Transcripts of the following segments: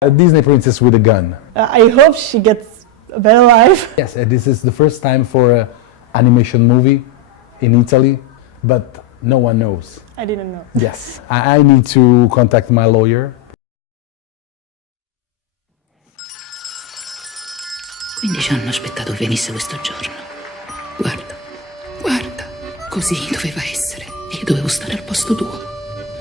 A Disney princess with a gun. I hope she gets a better life. Yes, this is the first time for an animation movie in Italy, but no one knows. I didn't know. Yes, I need to contact my lawyer. Quindi ci hanno aspettato che venisse questo giorno. Guarda, guarda, così doveva essere. Io dovevo stare al posto tuo.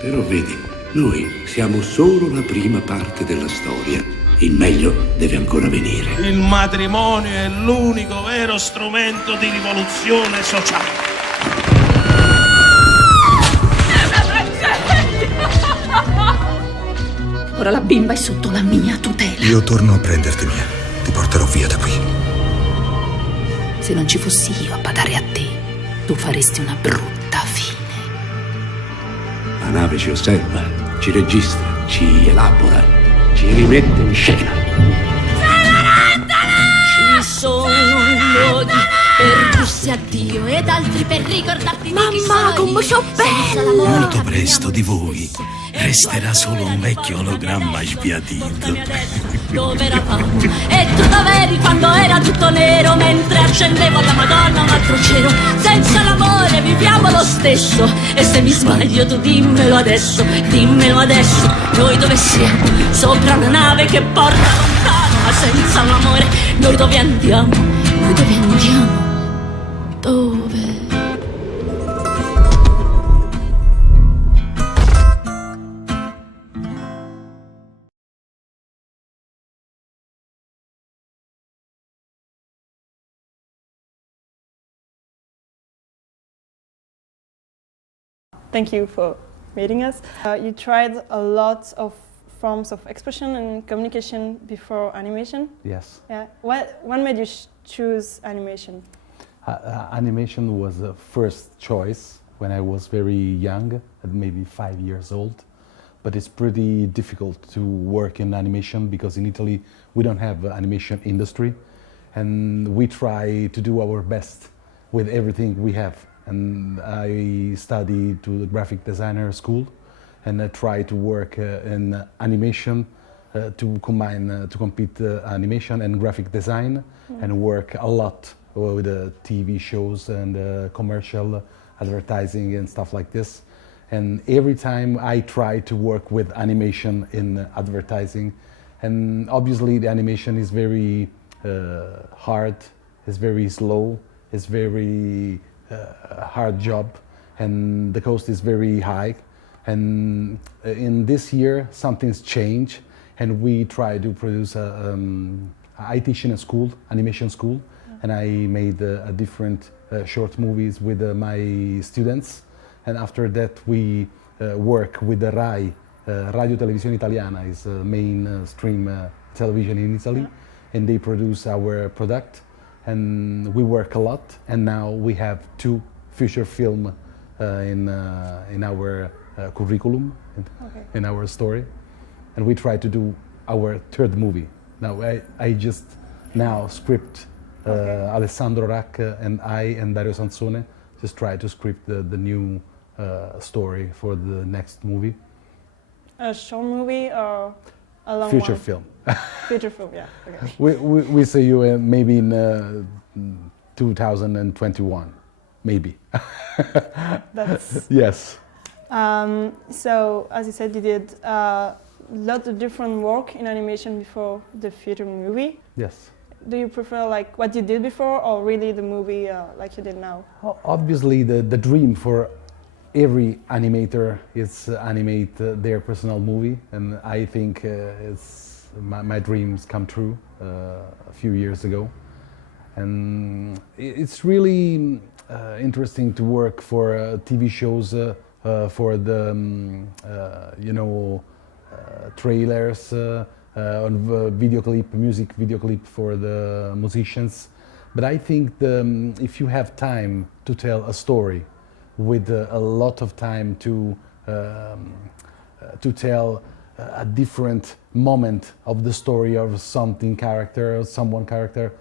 Però vedi, noi siamo solo la prima parte della storia. Il meglio deve ancora venire. Il matrimonio è l'unico vero strumento di rivoluzione sociale. Ora la bimba è sotto la mia tutela. Io torno a prenderti, Mia. Ti porterò via da qui. Se non ci fossi io a badare a te, tu faresti una brutta fine. La nave ci osserva, ci registra, ci elabora, ci rimette in scena. Ci sono luoghi per dirsi addio ed altri per ricordarti di chi sei. Mamma, come so bella! Molto presto di voi resterà solo un vecchio ologramma sbiadito. Dove eravamo e tu dov'eri quando era tutto nero, mentre accendevo alla Madonna un altro cielo. Senza l'amore viviamo lo stesso, e se mi sbaglio tu dimmelo adesso, dimmelo adesso. Noi dove siamo? Sopra una nave che porta lontano, ma senza l'amore noi dove andiamo? Noi dove andiamo? Dove? Thank you for meeting us. You tried a lot of forms of expression and communication before animation. Yes. Yeah. What made you choose animation? Animation was the first choice when I was very young, at maybe 5 years old. But it's pretty difficult to work in animation because in Italy we don't have an animation industry, and we try to do our best with everything we have. And I studied to the graphic designer school, and I try to work in animation to combine, to compete animation and graphic design, and work a lot with TV shows and commercial advertising and stuff like this. And every time I try to work with animation in advertising, and obviously the animation is very hard, it's very slow, it's very hard job, and the cost is very high. And in this year something's changed, and we try to produce I teach in a school, animation school, and I made different short movies with my students. And after that we work with the RAI, Radio Televisione Italiana is the mainstream television in Italy, and they produce our product. And we work a lot, and now we have 2 feature film in our curriculum, in our story, and we try to do our 3rd movie. Now I just now script Alessandro Rack and I and Dario Sansone just try to script the new story for the next movie. A short movie or a long Feature one? film. Feature film, yeah. Okay. We see you maybe in 2021, maybe. That's Yes. so. As you said, you did a lot of different work in animation before the feature movie. Yes. Do you prefer like what you did before, or really the movie like you did now? Obviously, the dream for every animator is animate their personal movie, and I think it's my dreams come true a few years ago. And it's really interesting to work for TV shows, for the trailers, on video clip, music video clip for the musicians. But I think if you have time to tell a story, with a lot of time to tell a different moment of the story of someone character,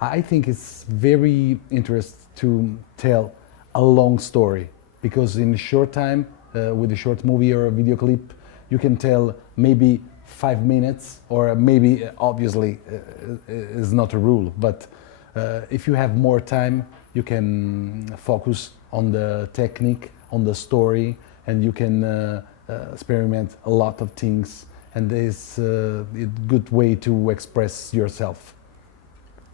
I think it's very interesting to tell a long story, because in a short time, with a short movie or a video clip, you can tell maybe 5 minutes, or maybe obviously is not a rule, but if you have more time, you can focus on the technique, on the story, and you can experiment a lot of things, and it's a good way to express yourself.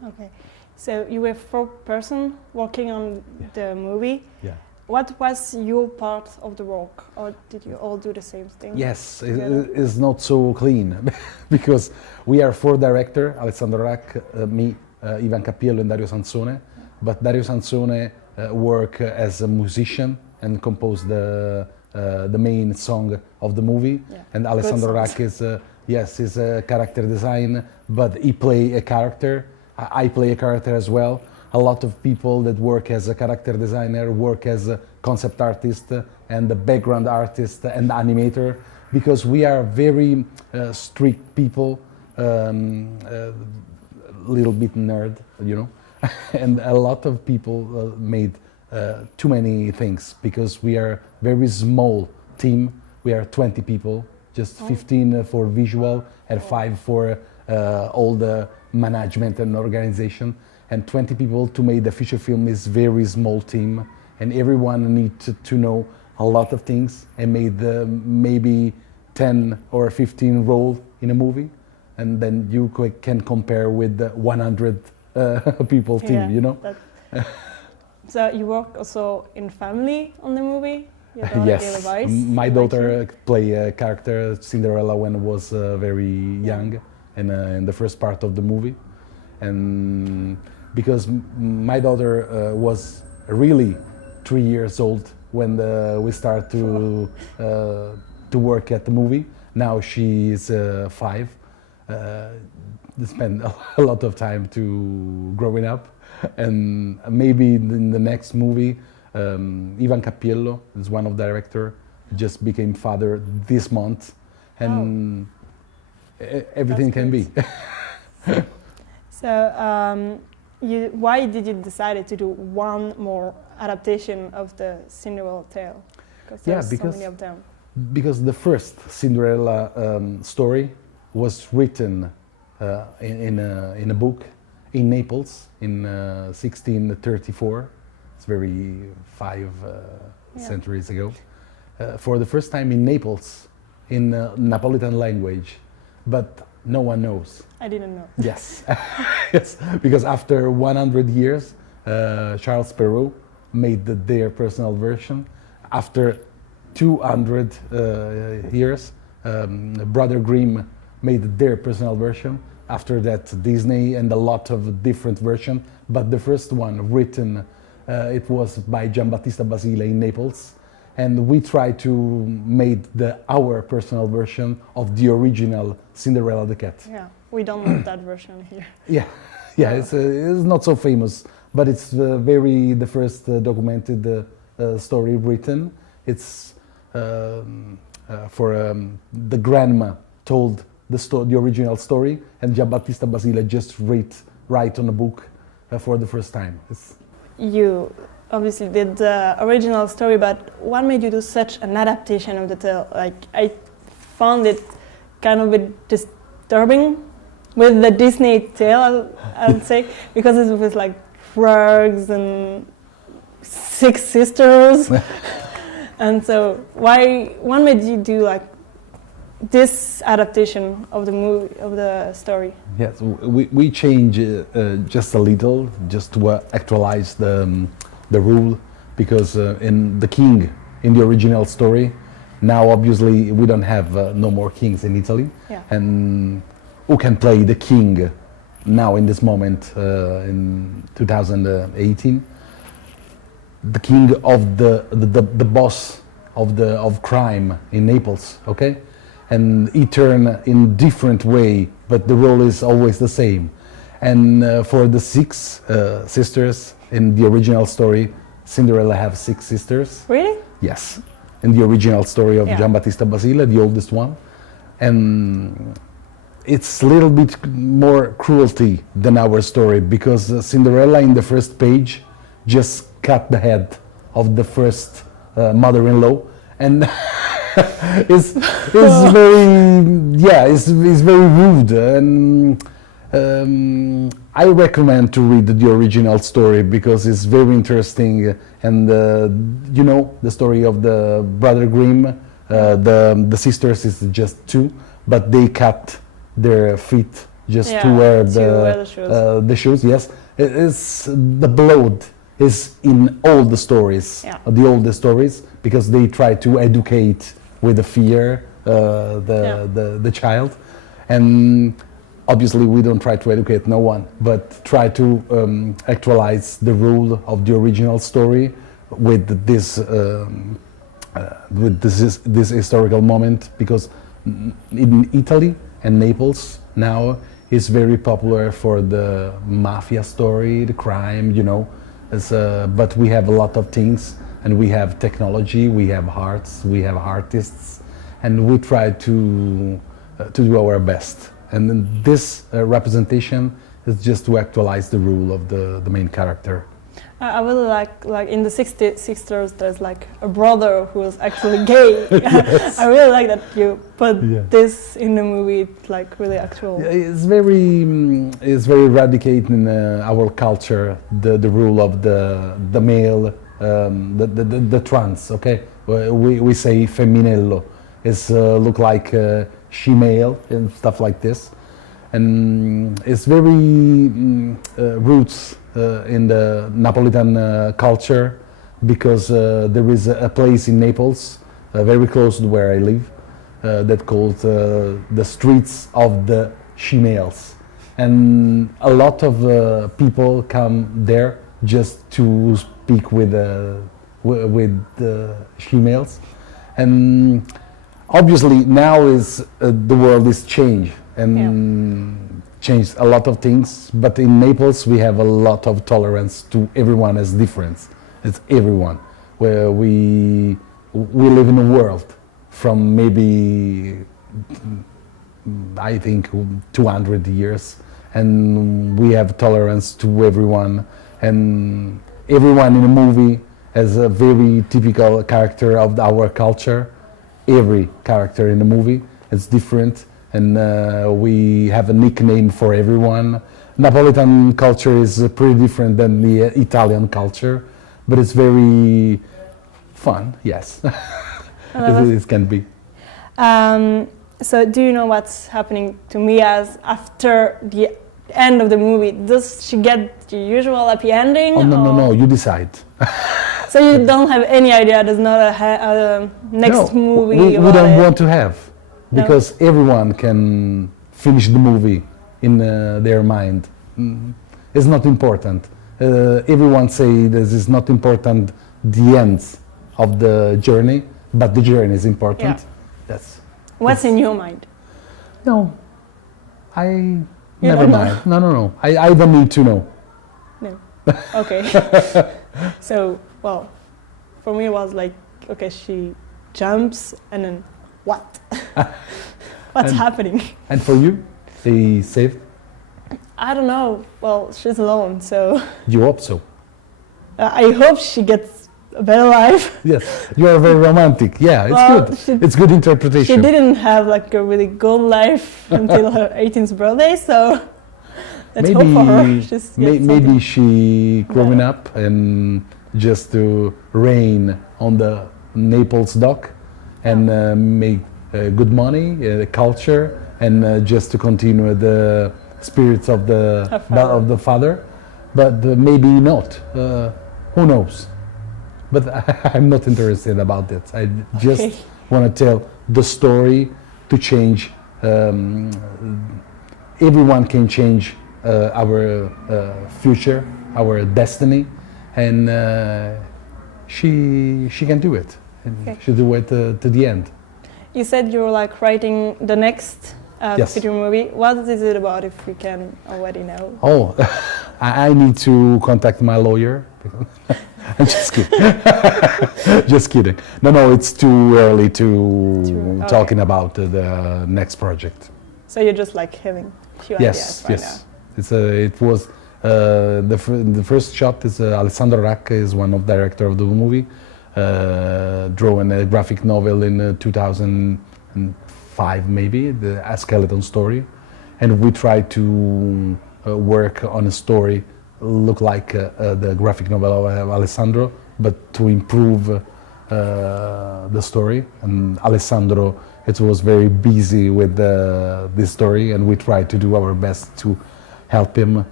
Okay, so you were 4 person working on the movie. Yeah. What was your part of the work, or did you all do the same thing? Yes, together? it's not so clean because we are 4 directors, Alessandro Rack, me, Ivan Cappiello and Dario Sansone, but Dario Sansone work as a musician and composed the main song of the movie, and Alessandro Rack is is a character design, but he play a character. I play a character as well. A lot of people that work as a character designer work as a concept artist and a background artist and animator, because we are very strict people, a little bit nerd, you know, and a lot of people made too many things, because we are very small team. We are 20 people, just 15 for visual and 5 for all the management and organization, and 20 people to make the feature film is very small team, and everyone needs to know a lot of things and made maybe 10 or 15 roles in a movie, and then you can compare with the 100 people team, you know. So you work also in family on the movie? Your daughter Yes, my daughter play a character Cinderella when I was very young in the first part of the movie, and because my daughter was really 3 years old when we start to work at the movie. Now she is 5. They spend a lot of time to growing up, and maybe in the next movie, Ivan Cappiello is one of the director, just became father this month, and everything can be. So why did you decide to do one more adaptation of the Cinderella tale? Because there's so many of them. Because the first Cinderella story was written in a book in Naples in 1634. It's very 5 centuries ago. For the first time in Naples, in Neapolitan language, but no one knows. I didn't know. Yes, yes, because after 100 years, Charles Perrault made their personal version. After 200 years, Brother Grimm made their personal version. After that, Disney and a lot of different versions. But the first one written, it was by Giambattista Basile in Naples. And we tried to make our personal version of the original Cinderella the Cat. Yeah, we don't have that version here. Yeah, it's not so famous, but it's the first documented story written. It's for the grandma told the original story, and Giambattista Basile just write on a book for the first time. You obviously did the original story, but what made you do such an adaptation of the tale? Like, I found it kind of a bit disturbing with the Disney tale, I'd say, because it was like frogs and 6 sisters. And so what made you do like this adaptation of the movie, of the story? Yes, we change just a little, just to actualize the rule, because in the king in the original story, now obviously we don't have no more kings in Italy, and who can play the king now in this moment in 2018? The king of the boss of crime in Naples, okay? And he turn in different way, but the role is always the same. And for the 6 sisters in the original story, Cinderella have 6 sisters. Really? Yes, in the original story of Giambattista Basile, the oldest one. And it's a little bit more cruelty than our story, because Cinderella in the first page just cut the head of the first mother-in-law, and it's very, yeah, it's very rude, and I recommend to read the original story because it's very interesting, and you know the story of the brother Grimm. The sisters is just two, but they cut their feet just to wear the shoes. Yes, it's the blood is in all the stories, the oldest stories, because they try to educate with the fear the child, and obviously we don't try to educate no one, but try to actualize the rule of the original story with this historical moment, because in Italy and Naples now is very popular for the mafia story, the crime, you know. But we have a lot of things, and we have technology, we have arts, we have artists, and we try to do our best. And then this representation is just to actualize the rule of the main character. I really like in the sisters there's like a brother who is actually gay. Yes. I really like that you put this in the movie. It's like really actual. It's very eradicated in our culture, the rule of the male, the trans. Okay, we say femminello. It's look like she-male and stuff like this, and it's very roots in the Neapolitan culture, because there is a place in Naples, very close to where I live, that called the streets of the she-males, and a lot of people come there just to speak with the she-males, and obviously now is the world is changed and changed a lot of things, but in Naples we have a lot of tolerance to everyone as different. It's everyone. Where we live in a world from maybe I think 200 years, and we have tolerance to everyone, and everyone in a movie has a very typical character of our culture. Every character in the movie is different, and we have a nickname for everyone. Neapolitan culture is pretty different than the Italian culture, but it's very fun, yes. It can be. So do you know what's happening to Mia after the end of the movie? Does she get the usual happy ending? Oh, no, you decide. So you don't have any idea, there's not a next movie we about don't it? want to have, because everyone can finish the movie in their mind. It's not important. Everyone say this is not important, the end of the journey, but the journey is important. What's in your mind? No, never mind. No. I don't need to know. No. Okay. So, well, for me it was like, okay, she jumps and then what? What's happening? And for you, they saved? I don't know. Well, she's alone, so. You hope so. I hope she gets a better life. Yes, you are very romantic. Yeah, it's good. It's good interpretation. She didn't have like a really good life until her 18th birthday, so let's hope for her. Maybe she growing up and just to reign on the Naples dock and make good money, culture, and just to continue the spirits of the father. But maybe not. Who knows? But I'm not interested about that. I just want to tell the story to change. Everyone can change our future, our destiny, and she can do it. And she'll do it to the end. You said you were like writing the next future movie. What is it about, if we can already know? Oh, I need to contact my lawyer. I'm just kidding. Just kidding. No, it's too early to talking about the next project. So you're just like having a few ideas right now. It was the first shot is Alessandro Racca is one of director of the movie. drawn a graphic novel in 2005 maybe, A Skeleton Story, and we tried to work on a story look like the graphic novel of Alessandro, but to improve the story. And Alessandro, it was very busy with this story, and we tried to do our best to help him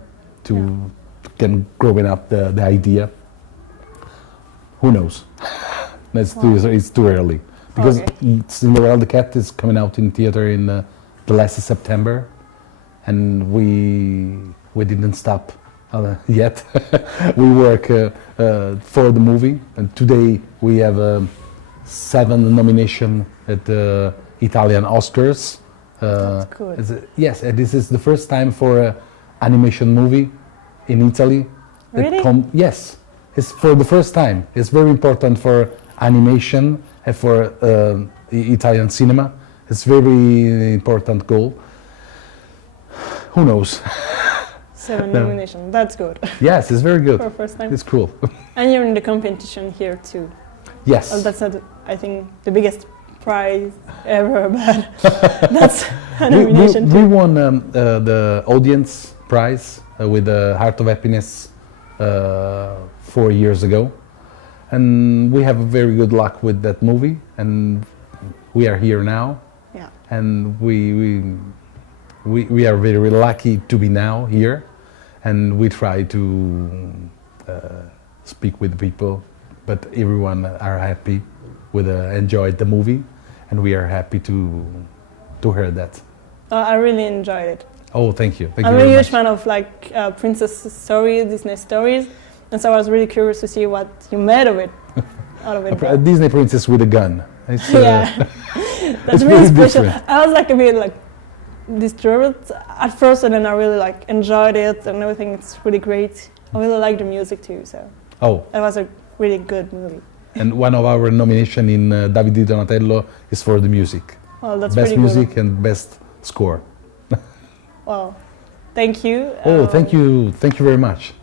to get growing up the idea. Who knows? It's too early, because Cinderella the Cat is coming out in theater in the last September, and we didn't stop yet. We work for the movie, and today we have 7 nominations at the Italian Oscars. That's cool. Yes, and this is the first time for an animation movie in Italy. Really? Yes, it's for the first time. It's very important for animation and for Italian cinema. It's very important goal. Who knows? 7 nominations. That's good. Yes, it's very good. For first time. It's cool. And you're in the competition here too. Yes. Well, that's not, I think, the biggest prize ever, but that's a nomination we too. won the audience prize with the Heart of Happiness 4 years ago, and we have very good luck with that movie, and we are here now. Yeah. And we are very lucky to be now here, and we try to speak with people, but everyone are happy with enjoyed the movie, and we are happy to hear that. I really enjoyed it. Oh, thank you. Thank I'm you a very huge much. fan of like princess stories, Disney stories, and so I was really curious to see what you made of it. Out of it. A Disney princess with a gun. It's, Yeah, that's it's really very special. different. I was like a bit like disturbed at first, and then I really like enjoyed it and everything. It's really great. I really like the music too, so Oh, it was a really good movie. and one of our nomination in Davide Di Donatello is for the music. Well, that's Best pretty music good. and best score. Well, thank you. Oh, thank you very much.